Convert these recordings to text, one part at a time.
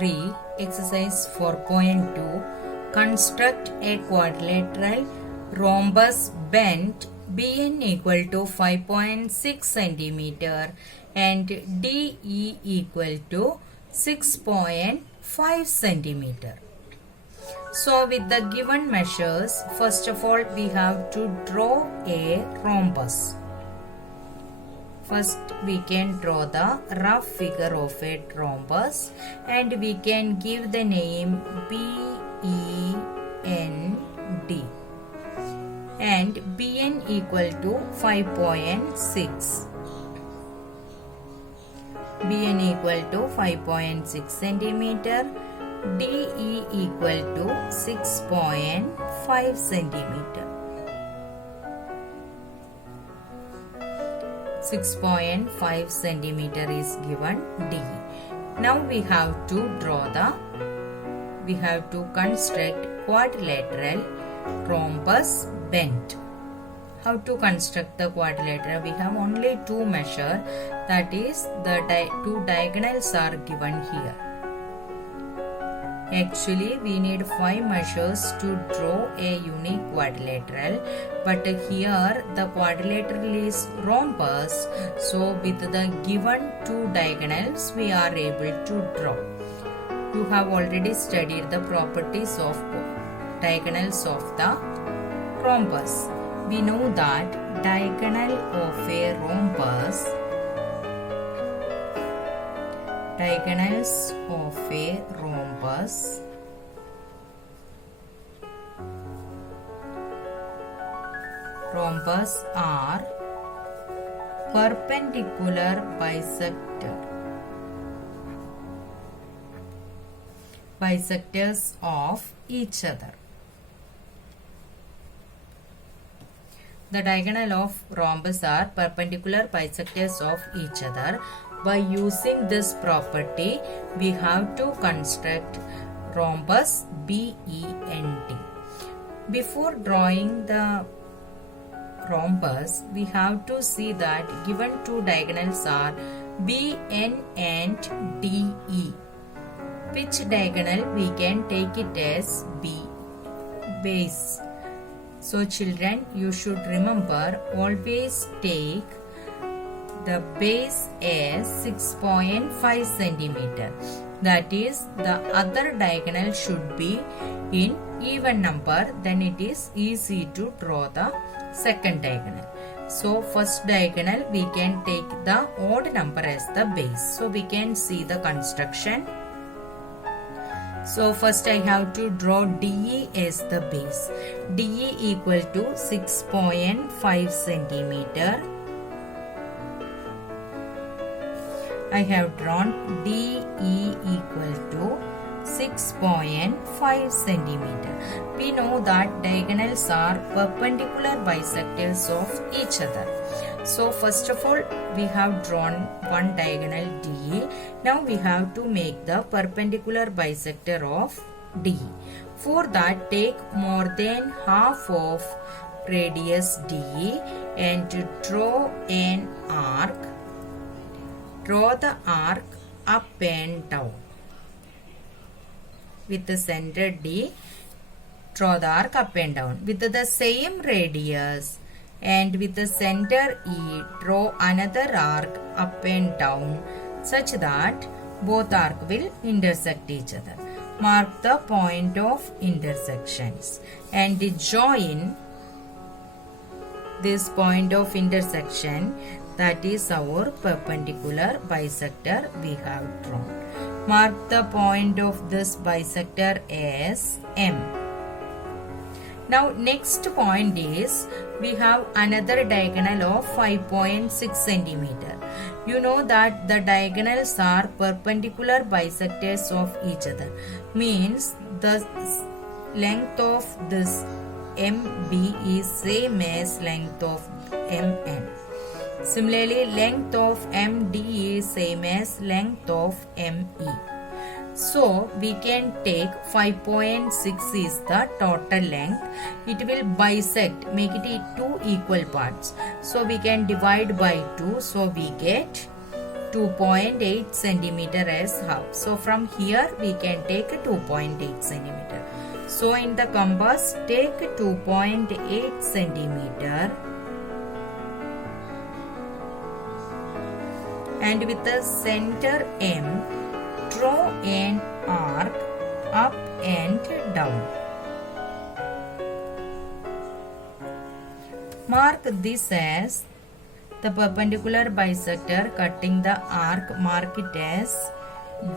3, exercise 4.2. Construct a quadrilateral rhombus bent BN equal to 5.6 centimeter and DE equal to 6.5 centimeter. So with the given measures, first of all we have to draw a rhombus. First we can draw the rough figure of a rhombus and we can give the name BEND and BN equal to 5.6. BN equal to 5.6 centimeter, DE equal to 6.5 centimeter. 6.5 centimeter is given DE. Now we have to construct quadrilateral rhombus bent. How to construct the quadrilateral? We have only two measures, that is the two diagonals are given here. Actually we need 5 measures to draw a unique quadrilateral, but here the quadrilateral is rhombus, so with the given two diagonals we are able to draw. You have already studied the properties of diagonals of the rhombus. We know that diagonals of a rhombus are perpendicular bisectors of each other. The diagonal of rhombus are perpendicular bisectors of each other. By using this property, we have to construct rhombus BEND. Before drawing the rhombus, we have to see that given two diagonals are BN and DE. Which diagonal we can take it as B, base. So children, you should remember, always take the base as 6.5 centimeter. That is, the other diagonal should be in even number, then it is easy to draw the second diagonal. So first diagonal we can take the odd number as the base. So we can see the construction. So first I have to draw DE as the base. DE equal to 6.5 centimeter. I have drawn DE equal to 6.5 centimeter. We know that diagonals are perpendicular bisectors of each other. So first of all we have drawn one diagonal DE. Now we have to make the perpendicular bisector of DE. For that, take more than half of radius DE and to draw an arc. Draw the arc up and down. With the center D, draw the arc up and down. With the same radius and with the center E, draw another arc up and down such that both arcs will intersect each other. Mark the point of intersections and join this point of intersection, that is our perpendicular bisector we have drawn. Mark the point of this bisector as M. Now next point is, we have another diagonal of 5.6 centimeter. You know that the diagonals are perpendicular bisectors of each other. Means the length of this MB is same as length of MN. Similarly, length of MD is same as length of ME. So we can take 5.6 is the total length. It will bisect, make it two equal parts. So we can divide by 2. So we get 2.8 centimeter as half. So from here we can take 2.8 centimeter. So in the compass, take 2.8 centimeter and with the center M, draw an arc up and down. Mark this as the perpendicular bisector cutting the arc. Mark it as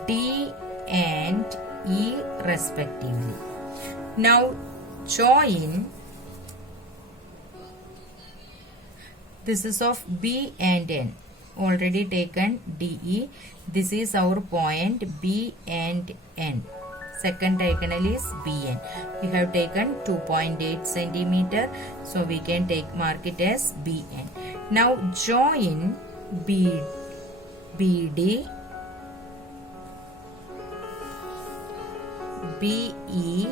D and E respectively. Now join, this is of B and N, already taken DE. This is our point B and N. Second diagonal is BN. We have taken 2.8 centimeter, so we can mark it as BN. Now join BD, BE,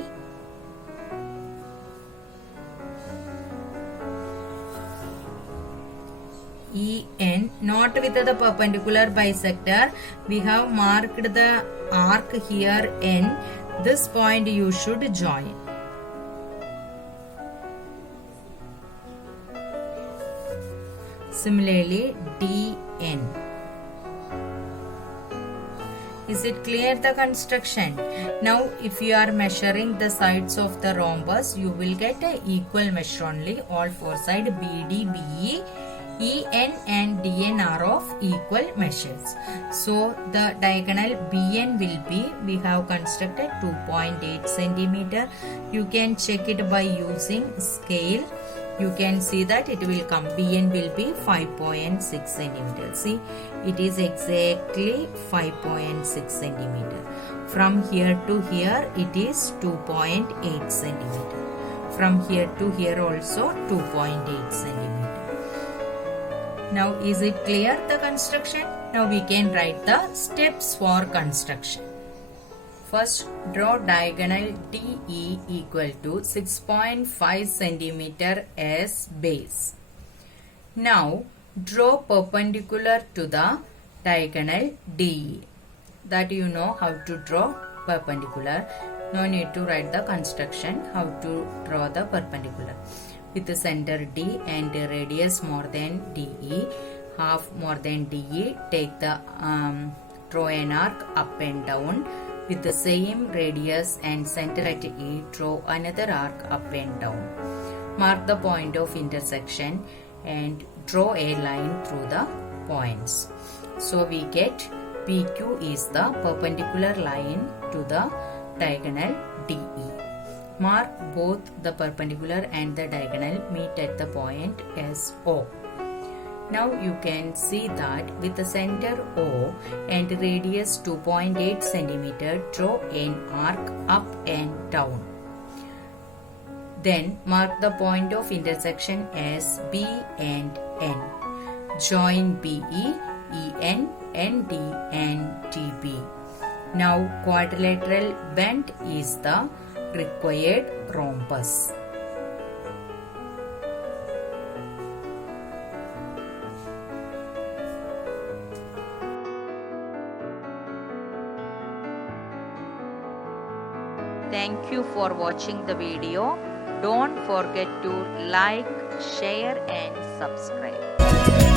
EN, not with the perpendicular bisector. We have marked the arc here N. This point you should join. Similarly, DN. Is it clear, the construction? Now if you are measuring the sides of the rhombus, you will get an equal measure only. All four sides BD, BE, EN and DN are of equal measures. So the diagonal BN will be, we have constructed 2.8 centimeter. You can check it by using scale. You can see that it will come, BN will be 5.6 centimeter. See, it is exactly 5.6 centimeter. From here to here it is 2.8 centimeter. From here to here also 2.8 centimeter. Now is it clear, the construction? Now we can write the steps for construction. First, draw diagonal DE equal to 6.5 centimeter as base. Now draw perpendicular to the diagonal DE. That you know how to draw perpendicular. No need to write the construction, how to draw the perpendicular. With the center D and radius more than DE, half more than DE, take the draw an arc up and down. With the same radius and center at E, draw another arc up and down. Mark the point of intersection and draw a line through the points. So we get PQ is the perpendicular line to the diagonal DE. Mark both the perpendicular and the diagonal meet at the point as O. Now you can see that with the center O and radius 2.8 centimeter, draw an arc up and down. Then mark the point of intersection as B and N. Join BE, EN, ND and DB. Now quadrilateral bend is the required rhombus. Thank you for watching the video. Don't forget to like, share and subscribe.